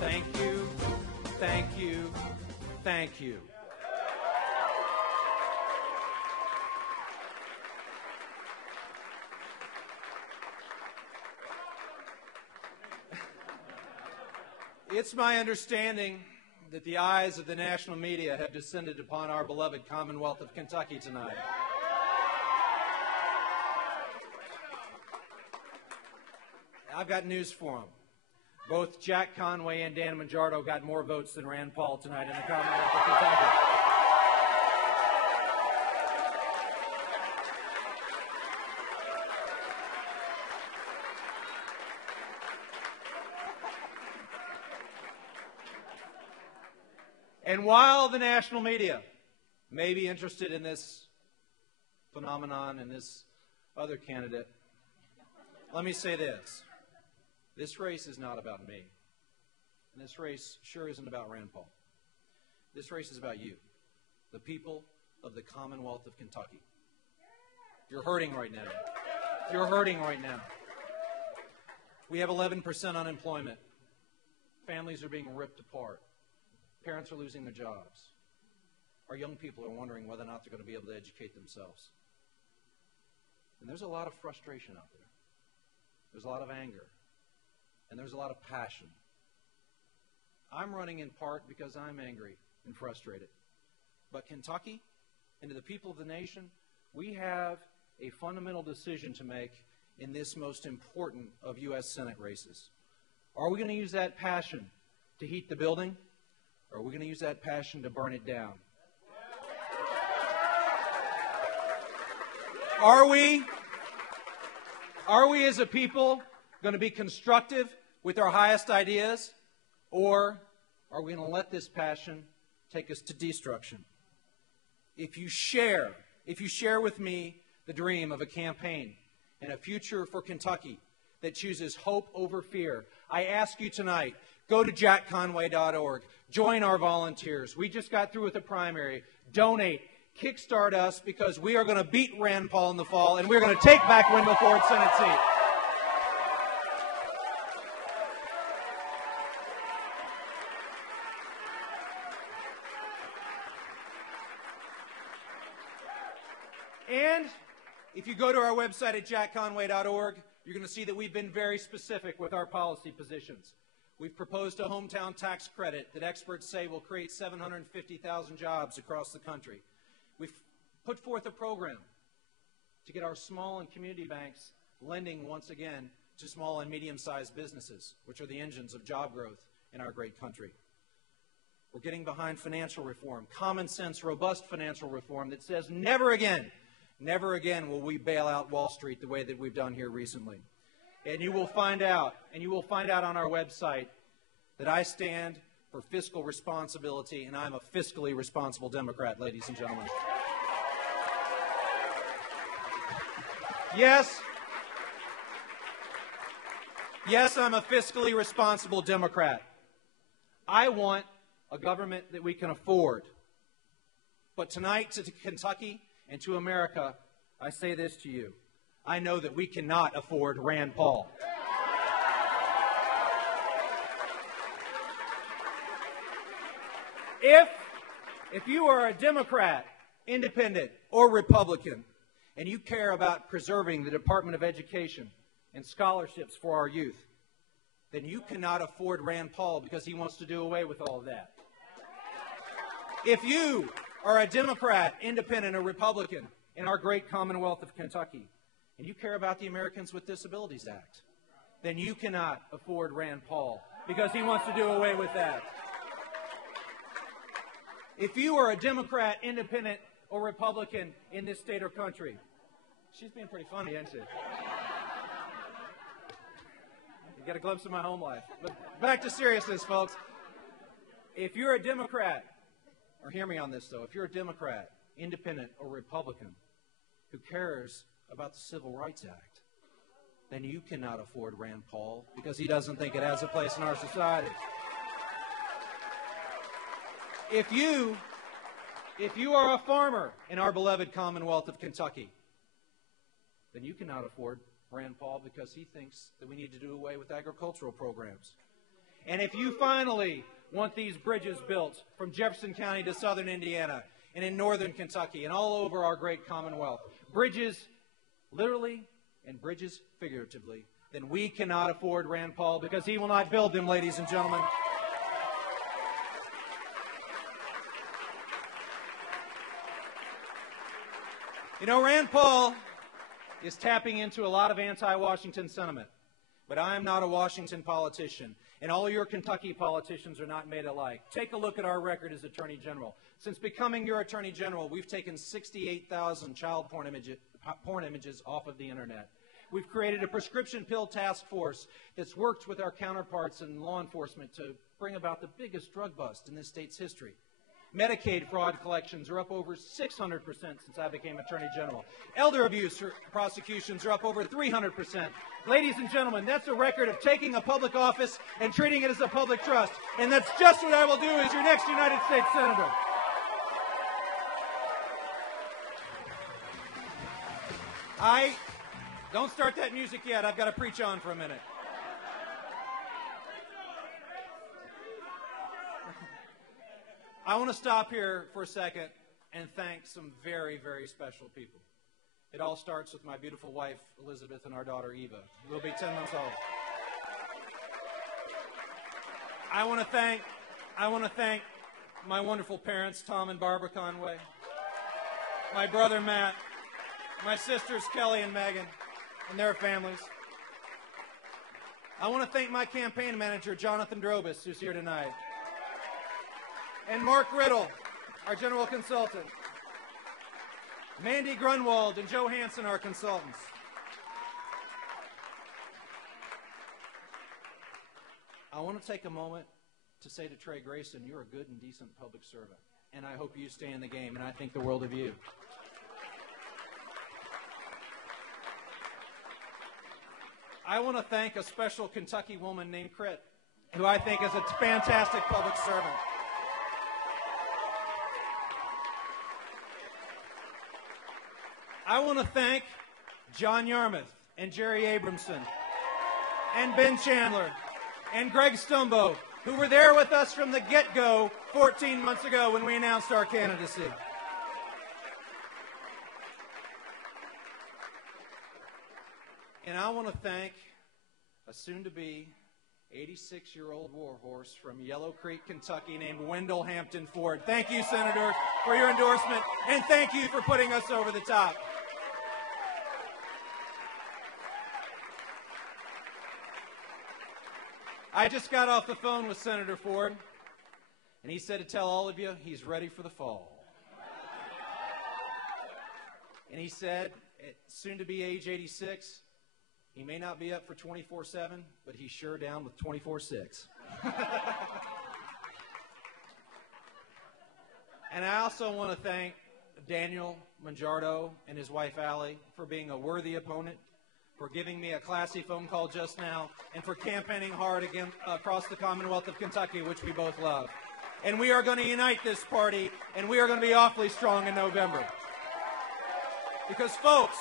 Thank you, thank you, thank you. It's my understanding that the eyes of the national media have descended upon our beloved Commonwealth of Kentucky tonight. I've got news for them. Both Jack Conway and Dan Mangiardo got more votes than Rand Paul tonight in the Commonwealth of Kentucky. And while the national media may be interested in this phenomenon and this other candidate, let me say this. This race is not about me. And this race sure isn't about Rand Paul. This race is about you, the people of the Commonwealth of Kentucky. You're hurting right now. You're hurting right now. We have 11% unemployment. Families are being ripped apart. Parents are losing their jobs. Our young people are wondering whether or not they're going to be able to educate themselves. And there's a lot of frustration out there. There's a lot of anger. And there's a lot of passion. I'm running in part because I'm angry and frustrated. But Kentucky, and to the people of the nation, we have a fundamental decision to make in this most important of U.S. Senate races. Are we going to use that passion to heat the building? Or are we going to use that passion to burn it down? Are we as a people going to be constructive with our highest ideas? Or are we going to let this passion take us to destruction? If you share with me the dream of a campaign and a future for Kentucky that chooses hope over fear, I ask you tonight, go to jackconway.org. Join our volunteers. We just got through with the primary. Donate. Kickstart us, because we are going to beat Rand Paul in the fall, and we're going to take back Wendell Ford's Senate seat. And if you go to our website at jackconway.org, you're going to see that we've been very specific with our policy positions. We've proposed a hometown tax credit that experts say will create 750,000 jobs across the country. We've put forth a program to get our small and community banks lending once again to small and medium-sized businesses, which are the engines of job growth in our great country. We're getting behind financial reform, common sense, robust financial reform that says never again will we bail out Wall Street the way that we've done here recently. And you will find out on our website that I stand for fiscal responsibility, and I'm a fiscally responsible Democrat, ladies and gentlemen. Yes, I'm a fiscally responsible Democrat. I want a government that we can afford. But tonight, to Kentucky and to America, I say this to you. I know that we cannot afford Rand Paul. If you are a Democrat, Independent, or Republican, and you care about preserving the Department of Education and scholarships for our youth, then you cannot afford Rand Paul, because he wants to do away with all of that. If you are a Democrat, Independent, or Republican in our great Commonwealth of Kentucky, and you care about the Americans with Disabilities Act, then you cannot afford Rand Paul, because he wants to do away with that. If you are a Democrat, Independent, or Republican in this state or country, she's being pretty funny, isn't she? You get a glimpse of my home life. But back to seriousness, folks. If you're a Democrat, or hear me on this though, if you're a Democrat, Independent, or Republican who cares about the Civil Rights Act, then you cannot afford Rand Paul, because he doesn't think it has a place in our society. If If you are a farmer in our beloved Commonwealth of Kentucky, then you cannot afford Rand Paul because he thinks that we need to do away with agricultural programs. And if you finally want these bridges built from Jefferson County to southern Indiana and in northern Kentucky and all over our great Commonwealth, bridges literally and bridges figuratively, then we cannot afford Rand Paul because he will not build them, ladies and gentlemen. You know, Rand Paul is tapping into a lot of anti-Washington sentiment, but I am not a Washington politician, and all your Kentucky politicians are not made alike. Take a look at our record as Attorney General. Since becoming your Attorney General, we've taken 68,000 child porn images off of the Internet. We've created a prescription pill task force that's worked with our counterparts in law enforcement to bring about the biggest drug bust in this state's history. Medicaid fraud collections are up over 600% since I became Attorney General. Elder abuse prosecutions are up over 300%. Ladies and gentlemen, that's a record of taking a public office and treating it as a public trust. And that's just what I will do as your next United States Senator. Don't start that music yet. I've got to preach on for a minute. I want to stop here for a second and thank some very, very special people. It all starts with my beautiful wife, Elizabeth, and our daughter, Eva, who will be 10 months old. I want to thank my wonderful parents, Tom and Barbara Conway, my brother, Matt, my sisters, Kelly and Megan, and their families. I want to thank my campaign manager, Jonathan Drobis, who's here tonight, and Mark Riddle, our general consultant, Mandy Grunwald and Joe Hansen, our consultants. I want to take a moment to say to Trey Grayson, you're a good and decent public servant, and I hope you stay in the game, and I think the world of you. I want to thank a special Kentucky woman named Crit, who I think is a fantastic public servant. I want to thank John Yarmouth and Jerry Abramson and Ben Chandler and Greg Stumbo, who were there with us from the get-go 14 months ago when we announced our candidacy. And I want to thank a soon-to-be 86-year-old warhorse from Yellow Creek, Kentucky, named Wendell Hampton Ford. Thank you, Senator, for your endorsement, and thank you for putting us over the top. I just got off the phone with Senator Ford, and he said to tell all of you he's ready for the fall. And he said, at soon-to-be age 86, he may not be up for 24/7, but he's sure down with 24/6. And I also want to thank Daniel Mangiardo and his wife Allie for being a worthy opponent, for giving me a classy phone call just now, and for campaigning hard again across the Commonwealth of Kentucky, which we both love. And we are going to unite this party, and we are going to be awfully strong in November. Because folks,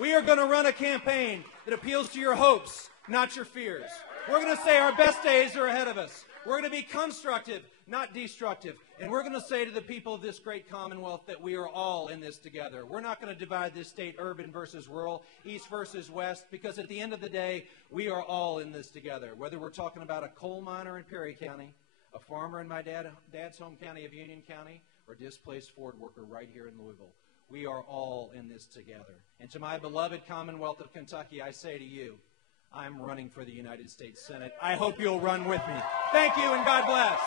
we are going to run a campaign that appeals to your hopes, not your fears. We're going to say our best days are ahead of us. We're going to be constructive, not destructive. And we're going to say to the people of this great Commonwealth that we are all in this together. We're not going to divide this state urban versus rural, east versus west, because at the end of the day, we are all in this together. Whether we're talking about a coal miner in Perry County, a farmer in my dad's home county of Union County, or displaced Ford worker right here in Louisville. We are all in this together. And to my beloved Commonwealth of Kentucky, I say to you, I'm running for the United States Senate. I hope you'll run with me. Thank you, and God bless.